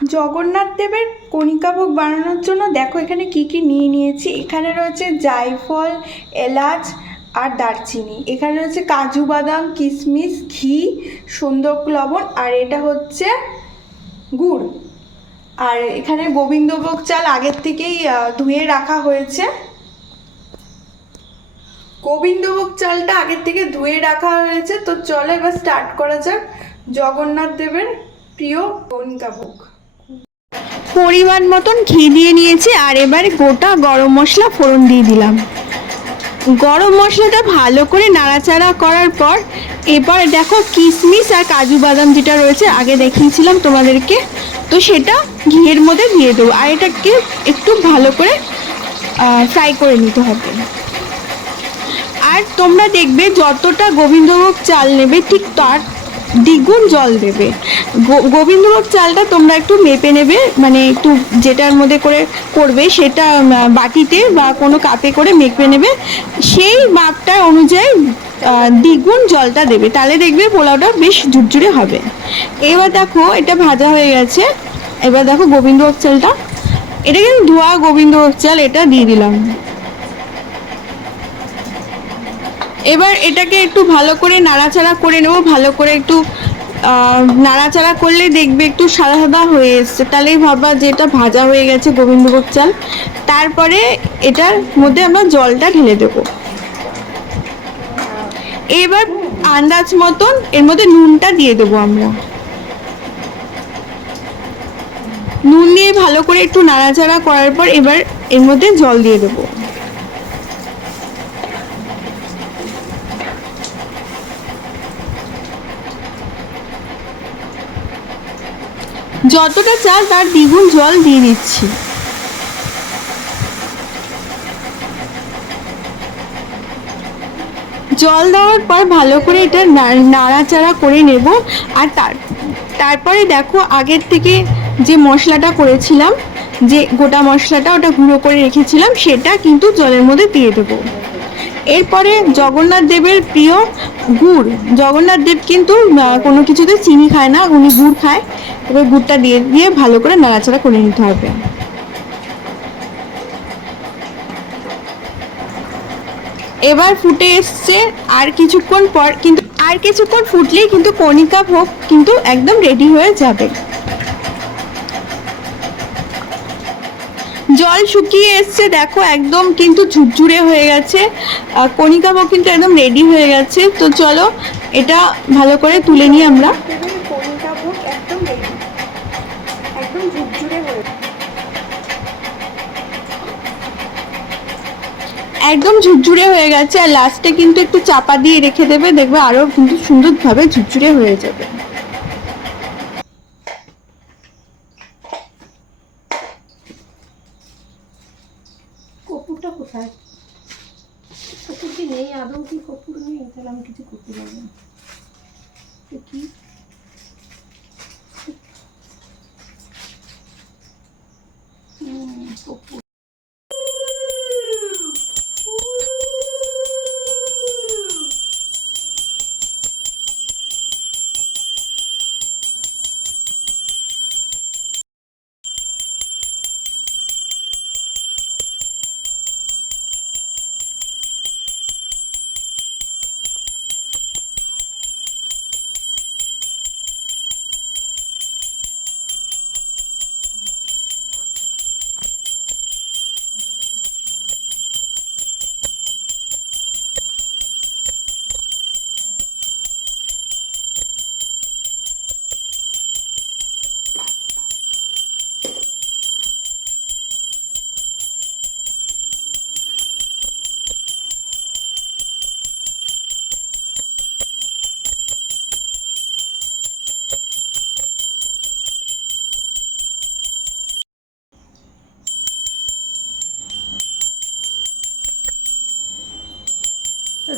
জগন্নাথ দেবের কণিকা ভোগ বানানোর জন্য দেখো এখানে কি কি নিয়ে নিয়েছি। এখানে রয়েছে জায়ফল, এলাচ আর দারচিনি। এখানে রয়েছে কাজু বাদাম, কিশমিশ, ঘি, সন্দক লবণ, আর এটা হচ্ছে গুড়। আর এখানে গোবিন্দভোগ চাল আগের থেকেই ধুয়ে রাখা হয়েছে। গোবিন্দভোগ চালটা আগের থেকে ধুয়ে রাখা হয়েছে। তো চলো এবার স্টার্ট করা যাক জগন্নাথ দেবের প্রিয় কণিকা ভোগ। পরিমাণ মতন ঘি দিয়ে নিয়েছি, আর এবারে গোটা গরম মশলা ফোড়ন দিয়ে দিলাম। গরম মশলাটা ভালো করে নাড়াচাড়া করার পর এবার দেখো কিশমিশ আর কাজু বাদাম যেটা রয়েছে আগে দেখিয়েছিলাম তোমাদেরকে, তো সেটা ঘিয়ের মধ্যে দিয়ে দেবো। আর এটাকে একটু ভালো করে ফ্রাই করে নিতে হবে। আর তোমরা দেখবে যতটা গোবিন্দভোগ চাল নেবে ঠিক তার দ্বিগুণ জল দেবে। গোবিন্দভোগ চালটা তোমরা একটু মেপে নেবে, মানে একটু যেটার মধ্যে করে করবে সেটা বাটিতে বা কোনো কাপে করে মেপে নেবে, সেই মাপটা অনুযায়ী দ্বিগুণ জলটা দেবে, তাহলে দেখবে পোলাওটা বেশ ঝুরঝুরে হবে। এবার দেখো এটা ভাজা হয়ে গেছে। এবার দেখো গোবিন্দভোগ চালটা, এটা কিন্তু ধোয়া গোবিন্দভোগ চাল, এটা দিয়ে দিলাম। এবার এটাকে একটু ভালো করে নাড়াচাড়া করে নেব। ভালো করে একটু নাড়াচাড়া করলে দেখবে একটু সাদা সাদা হয়ে এসছে, তাহলেই ভাববা যে এটা ভাজা হয়ে গেছে গোবিন্দভোগ চাল। তারপরে এটার মধ্যে আমরা জলটা ঢেলে দেবো। এবার আন্দাজ মতন এর মধ্যে নুনটা দিয়ে দেবো আমরা। নুন দিয়ে ভালো করে একটু নাড়াচাড়া করার পর এবার এর মধ্যে জল দিয়ে দেবো। যতটা চাল তার দ্বিগুণ জল দিয়ে দিচ্ছি। জল দেওয়ার পর ভালো করে এটা নাড়াচাড়া করে নেব। আর তারপরে দেখো আগের থেকে যে মশলাটা করেছিলাম, যে গোটা মশলাটা ওটা গুঁড়ো করে রেখেছিলাম, সেটা কিন্তু জলের মধ্যে দিয়ে দেবো। এরপরে জগন্নাথ দেবের প্রিয় গুড়। জগন্নাথ দেব কিন্তু কোনো কিছুতে চিনি খায় না, উনি গুড় খায়। এবার গুড়টা দিয়ে দিয়ে ভালো করে নাড়াচাড়া করে নিতে হবে। এবার ফুটে এসছে। আর কিছুক্ষণ পর কিন্তু ফুটলেই কিন্তু কণিকা ভোগ কিন্তু একদম রেডি হয়ে যাবে। জল শুকিয়ে এসছে, দেখো একদম কিন্তু ঝুরঝুরে হয়ে গেছে। কণিকা ভোগ কিন্তু একদম রেডি হয়ে গেছে। তো চলো এটা ভালো করে তুলে নিই আমরা। কণিকা ভোগ একদম রেডি, একদম ঝুরঝুরে হয়ে একদম ঝুরঝুরে হয়ে গেছে। আর লাস্টে কিন্তু একটু চাপা দিয়ে রেখে দেবে, দেখবে আরো কিন্তু সুন্দরভাবে ঝুরঝুরে হয়ে যাবে। কপুরটা কোথায়? কপুর কি নেই? আদৌ কি কপুর নেই? তাহলে আমি কিছু করতে পারবো না। কি কপুর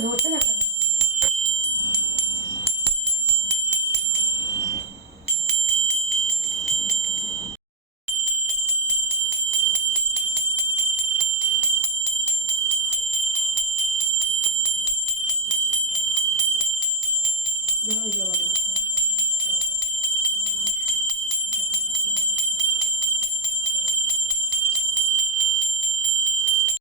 ধরতে দেখা